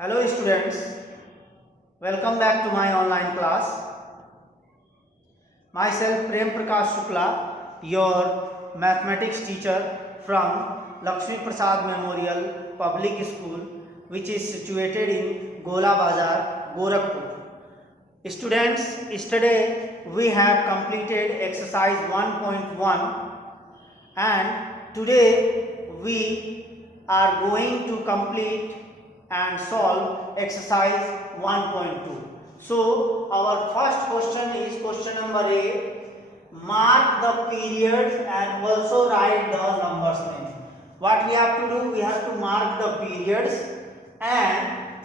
Hello students, welcome back to my online class. Myself Prem Prakash Shukla, your mathematics teacher from Lakshmi Prasad Memorial Public School, which is situated in Gola Bazar, Gorakhpur. Students, yesterday we have completed exercise 1.1 and today we are going to complete and solve exercise 1.2. So our first question is question number A. Mark the periods and also write the numbers name. What we have to do? We have to mark the periods and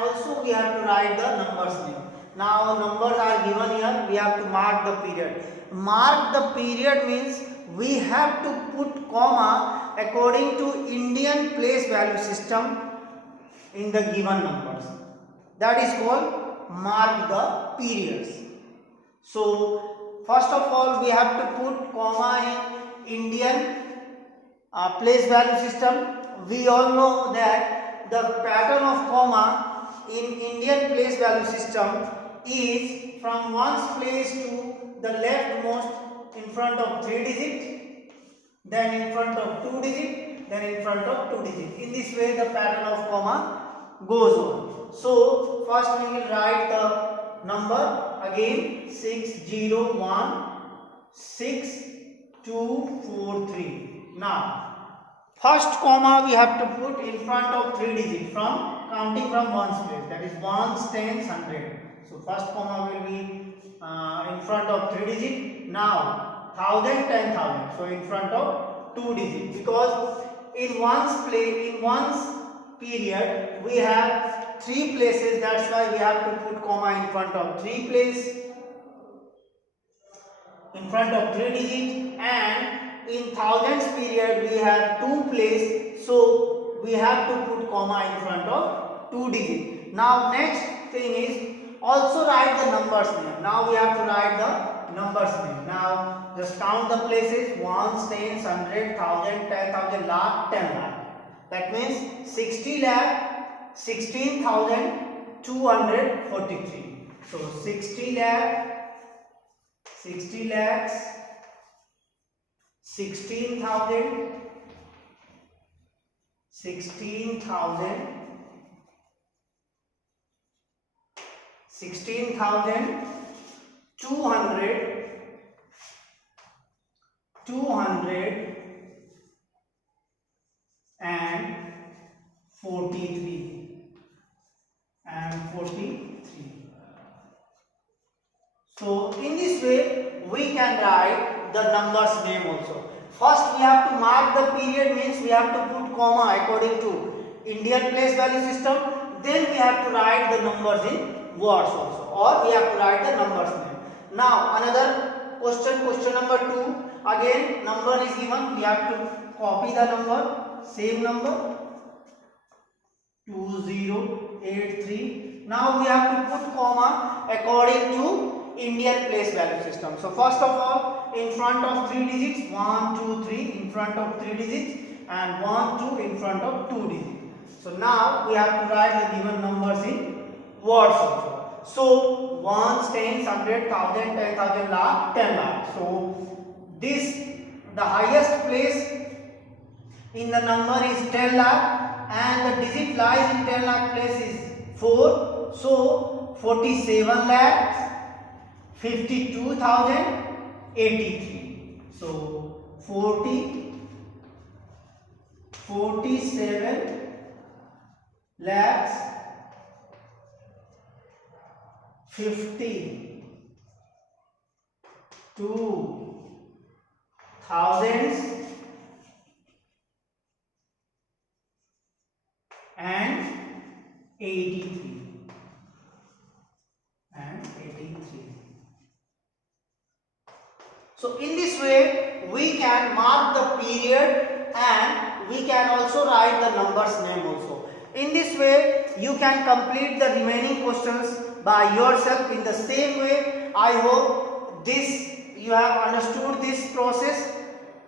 also we have to write the numbers name. Now numbers are given here. We have to mark the period. Mark the period means we have to put comma according to Indian place value system in the given numbers. That is called mark the periods. So first of all we have to put comma in Indian place value system. We all know that the pattern of comma in Indian place value system is from ones place to the leftmost in front of 3 digit, then in front of 2 digit, then in front of 2 digit. In this way the pattern of comma goes on. So first we will write the number again 601 6243. Now first comma we have to put in front of 3 digit from counting from ones place, that is ones, tens, 100. So first comma will be in front of 3 digit. Now 1000, 10,000. So in front of 2 digit, because in ones place, in ones period we have 3 places, that's why we have to put comma in front of 3 place, in front of 3 digit, and in thousands period we have 2 place, so we have to put comma in front of 2 digit. Now next thing is also write the numbers name. Now we have to write the numbers name. Now just count the places: ones, tens, 100, 1000, 10,000, lakh, 10 lakh. That means 60 lakh 16,243. So 60 lakhs 16,243. So in this way we can write the numbers name also. First we have to mark the period, means we have to put comma according to Indian place value system. Then we have to write the numbers in words also, or we have to write the numbers name. Now another question, question number 2. Again number is given, we have to copy the number, same number 2083. Now we have to put comma according to Indian place value system. So first of all, in front of 3 digits, 1 2 3 in front of 3 digits, and 1 2 in front of 2 digits. So now we have to write the given numbers in words also. So ones, tens, 100, 1000, 10,000, lakh, 10 lakh. So this, the highest place in the number is 10 lakh, and the digit lies in 10 lakh place is 4. So 47 lakhs 52,083. So 47 lakhs 52,000 and 83. So in this way we can mark the period and we can also write the numbers name also. In this way you can complete the remaining questions by yourself in the same way. I hope this you have understood this process.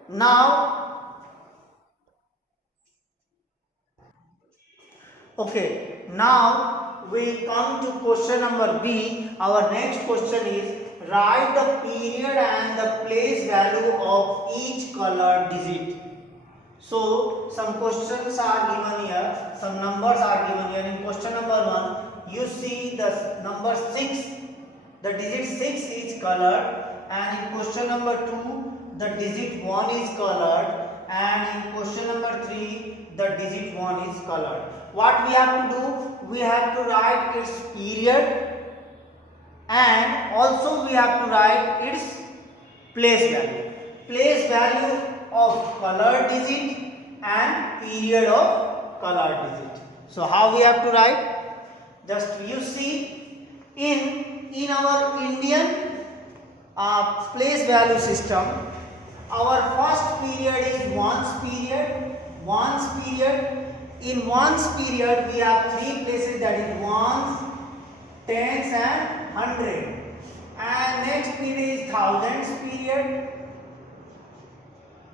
Now Okay, now we come to question number B. Our next question is write the period and the place value of each colored digit. So some questions are given here, some numbers are given here. In question number 1, you see the number 6, the digit 6 is colored, and in question number 2, the digit 1 is colored, and in question number 3, the digit 1 is colored. What we have to do? We have to write its period, and also we have to write its place value. Place value of colored digit and period of colored digit. So how we have to write? Just you see, in our Indian place value system, our first period is ones period. Ones period. In ones period, we have 3 places, that is ones, tens and hundred. And next period is thousands period.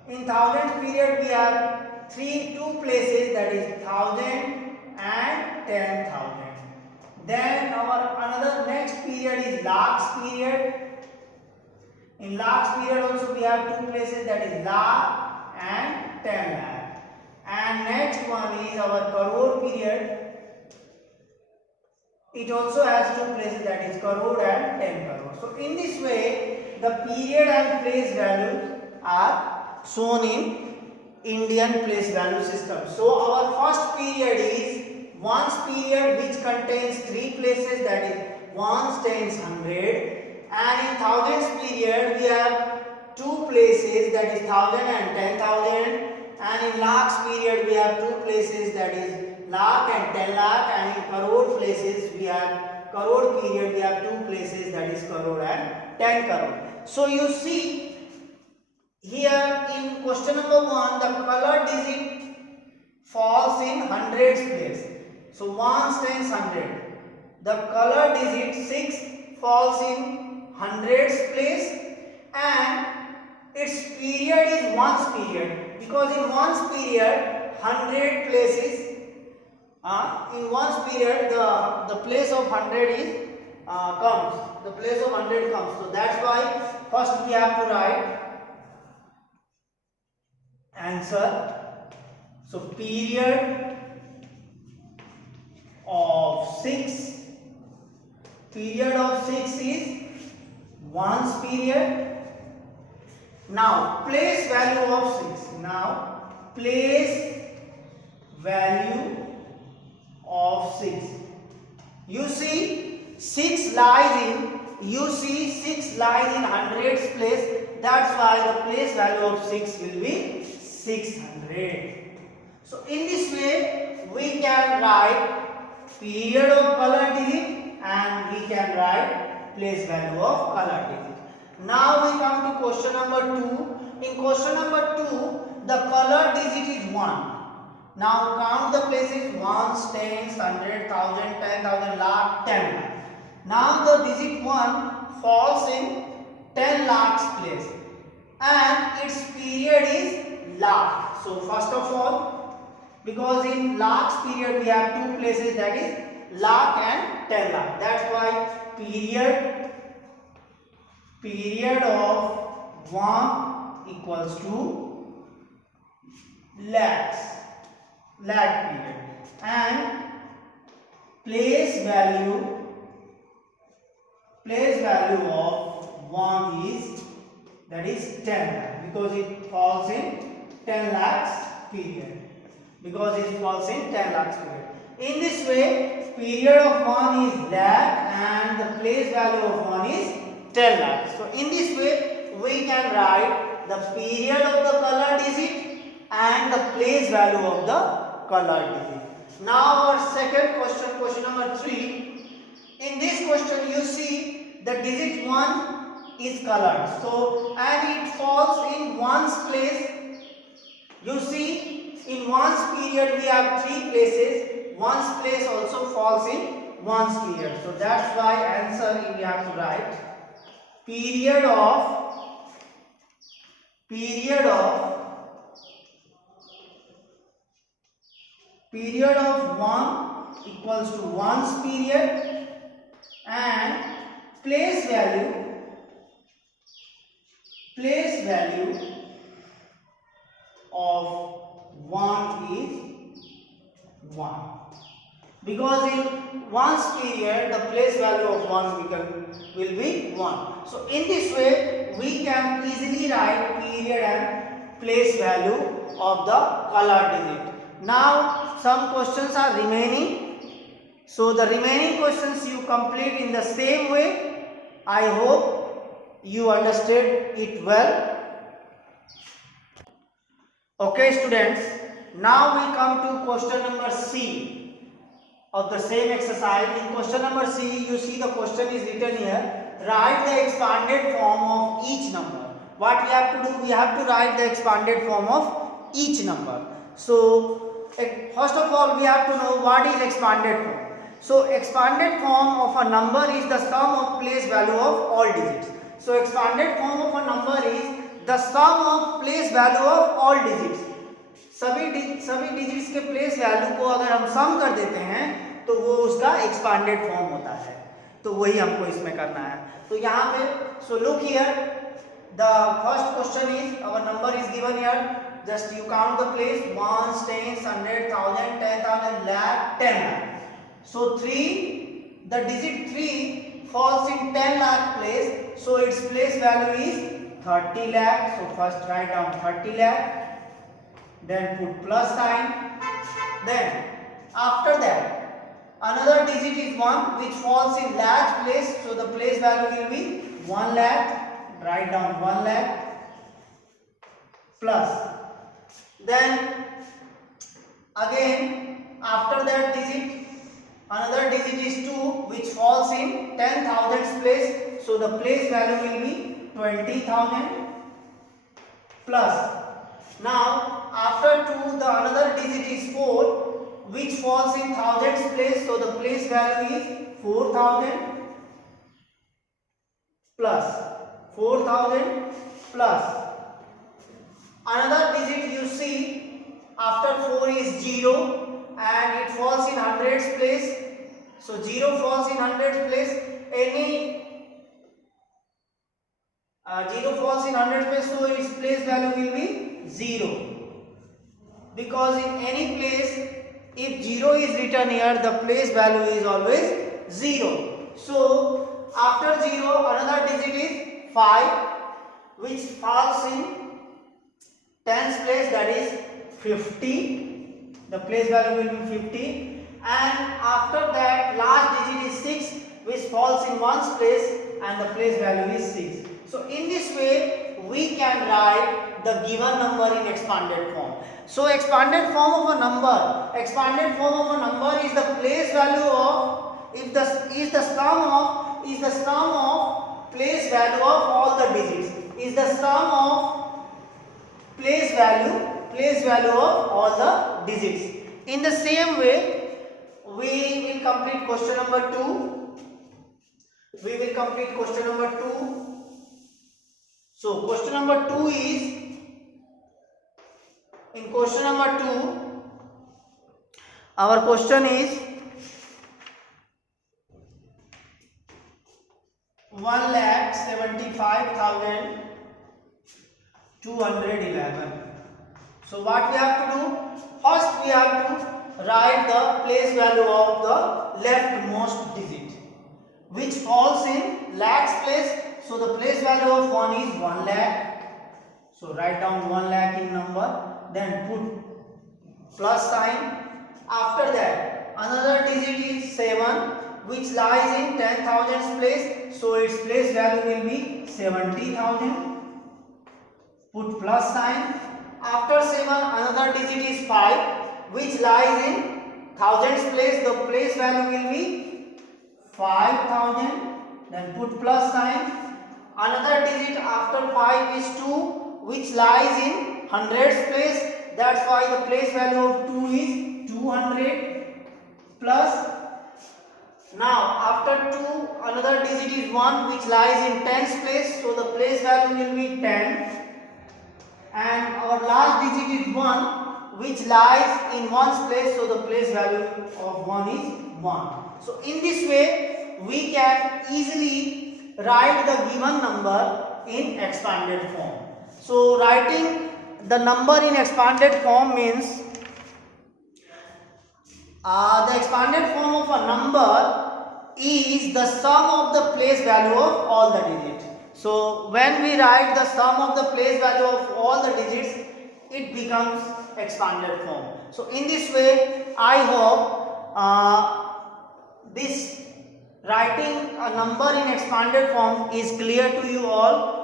In thousands period, we have 2 places, that is thousand and 10,000. Then our another next period is lakhs period. In lakhs period also we have 2 places, that is lakh and 10 lakh. And next one is our crore period. It also has 2 places, that is crore and 10 crore. So in this way, the period and place values are shown in Indian place value system. So our first period is ones period, which contains 3 places, that is ones, tens, hundred. And in thousands period we have 2 places, that is thousand and 10,000. And in lakhs period we have 2 places, that is lakh and 10 lakh. And in crore places we have crore period, we have 2 places, that is crore and 10 crore. So you see here in question number 1, the colored digit falls in hundreds place. So ones, tens, hundred. The colored digit 6 falls in hundreds place, and its period is ones period, because in ones period 100 places. In ones period the place of 100 is comes. The place of 100 comes. So that's why first we have to write answer. So period of 6. Period of 6 is ones period. Now place value of 6. Now place value of 6. You see 6 lies in hundreds place. That's why the place value of 6 will be 600. So in this way we can write period of colored digit and we can write place value of colored digit. Now we come to question number 2. In question number 2, the colored digit is 1. Now count the places: ones, tens, 100, 1000, 10,000, lakh, 10 lakh. Now the digit 1 falls in 10 lakhs place, and its period is lakh. So first of all, because in lakhs period we have 2 places, that is lakh and 10 lakh. That's why period of 1 equals to lakh period, and place value of 1 is, that is 10 lakh, because it falls in 10 lakhs period. In this way, period of 1 is lakh and the place value of 1 is 10 lakhs. So in this way we can write the period of the colored digit and the place value of the colored digit. Now our second question, question number 3. In this question you see the digit 1 is colored. So and it falls in ones place. You see in ones period we have 3 places. Ones place also falls in ones period. So that's why answer we have to write period of 1 equals to ones period and place value of 1 is 1, because in ones period the place value of 1 will be 1. So in this way we can easily write period and place value of the color digit. Now some questions are remaining, so the remaining questions you complete in the same way. I hope you understood it well. Okay students, now we come to question number C of the same exercise. In question number C, you see the question is written here, write the expanded form of each number. What we have to do, we have to write the expanded form of each number. So first of all we have to know what is expanded form. So expanded form of a number is the sum of place value of all digits. So expanded form of a number is the sum of place value of all digits. सभी digits के place value को अगर हम सम कर देते हैं तो वो उसका एक्सपांडेड फॉर्म होता है, तो वही हमको इसमें करना है. तो यहाँ पे so look here, the first question is our number is given here, just you count the place, ones, tens, 100, 1000, 10,000, lakh, 10 lakh. So 3, the digit 3 falls in 10 lakh place, so its place value is 30 lakh. So first write down 30 lakh, then put plus sign. Then after that another digit is 1 which falls in lakh place, so the place value will be 1 lakh. Write down 1 lakh plus. Then again after that digit another digit is 2 which falls in 10,000 place, so the place value will be 20,000 plus. Now after 2 the another digit is 4 which falls in thousands place, so the place value is 4,000 plus. 4,000 plus another digit you see after 4 is 0 and it falls in hundreds place, so 0 falls in hundreds place, any 0 falls in hundreds place, so its place value will be 0, because in any place if 0 is written here the place value is always 0. So after 0 another digit is 5 which falls in tens place, that is 50, the place value will be 50, and after that last digit is 6 which falls in ones place and the place value is 6. So in this way we can write the given number in expanded form. So expanded form of a number is the place value of, if the is the sum of place value of all the digits, is the sum of place value of all the digits. In the same way we will complete question number 2. So question number 2 is, in question number 2 our question is 1,75,211. So what we have to do, first we have to write the place value of the leftmost digit which falls in lakhs place, so the place value of 1 is 1 lakh, so write down 1 lakh in number, then put plus sign. After that another digit is 7 which lies in 10,000 place, so its place value will be 70,000, put plus sign. After 7 another digit is 5 which lies in thousands place, the place value will be 5,000, then put plus sign. Another digit after 5 is 2 which lies in hundreds place, that's why the place value of 2 is 200 plus. Now after 2 another digit is 1 which lies in tens place, so the place value will be 10, and our last digit is 1 which lies in one's place, so the place value of 1 is 1. So in this way we can easily write the given number in expanded form. So writing the number in expanded form means the expanded form of a number is the sum of the place value of all the digits. So when we write the sum of the place value of all the digits, it becomes expanded form. So in this way, I hope this writing a number in expanded form is clear to you all.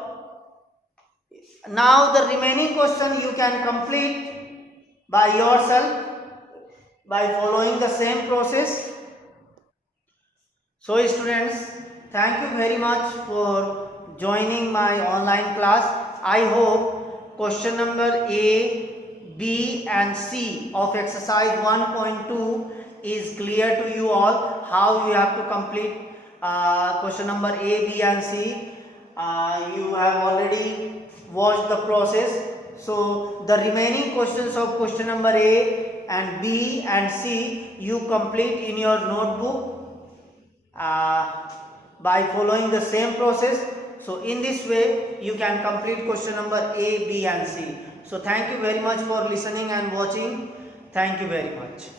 Now the remaining question you can complete by yourself by following the same process. So students, thank you very much for joining my online class. I hope question number A, B and C of exercise 1.2 is clear to you all, how you have to complete question number A, B and C. You have already watched the process. So the remaining questions of question number A and B and C you complete in your notebook by following the same process. So in this way you can complete question number A, B and C. So thank you very much for listening and watching. Thank you very much.